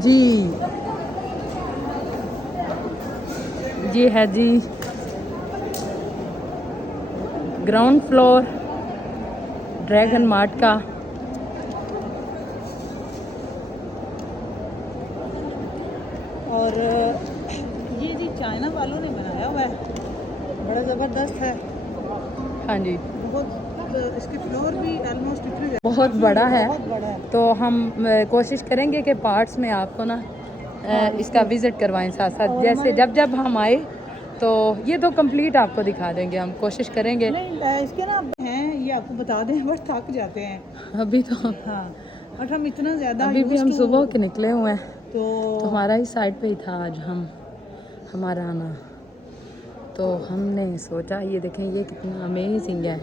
जी ये है जी ground floor dragon mart का। और ये जी चाइना वालों ने बनाया हुआ है, बड़ा ज़बरदस्त है। हाँ जी बहुत, इसके फ्लोर भी ऑलमोस्ट इतने बहुत बड़ा है, बहुत बड़ा है। तो हम कोशिश करेंगे कि पार्ट्स में आपको ना इसका विज़िट करवाएं साथ साथ, जैसे जब जब हम आए तो ये तो कंप्लीट आपको दिखा देंगे, हम कोशिश करेंगे। नहीं इसके ना हैं, ये आपको बता दें, बस थक जाते हैं अभी तो। हाँ और हम इतना ज़्यादा अभी भी हम सुबह के निकले हुए हैं, तो हमारा ही साइड पे ही था आज हमारा आना। तो हमने सोचा ये देखें ये कितना अमेजिंग है।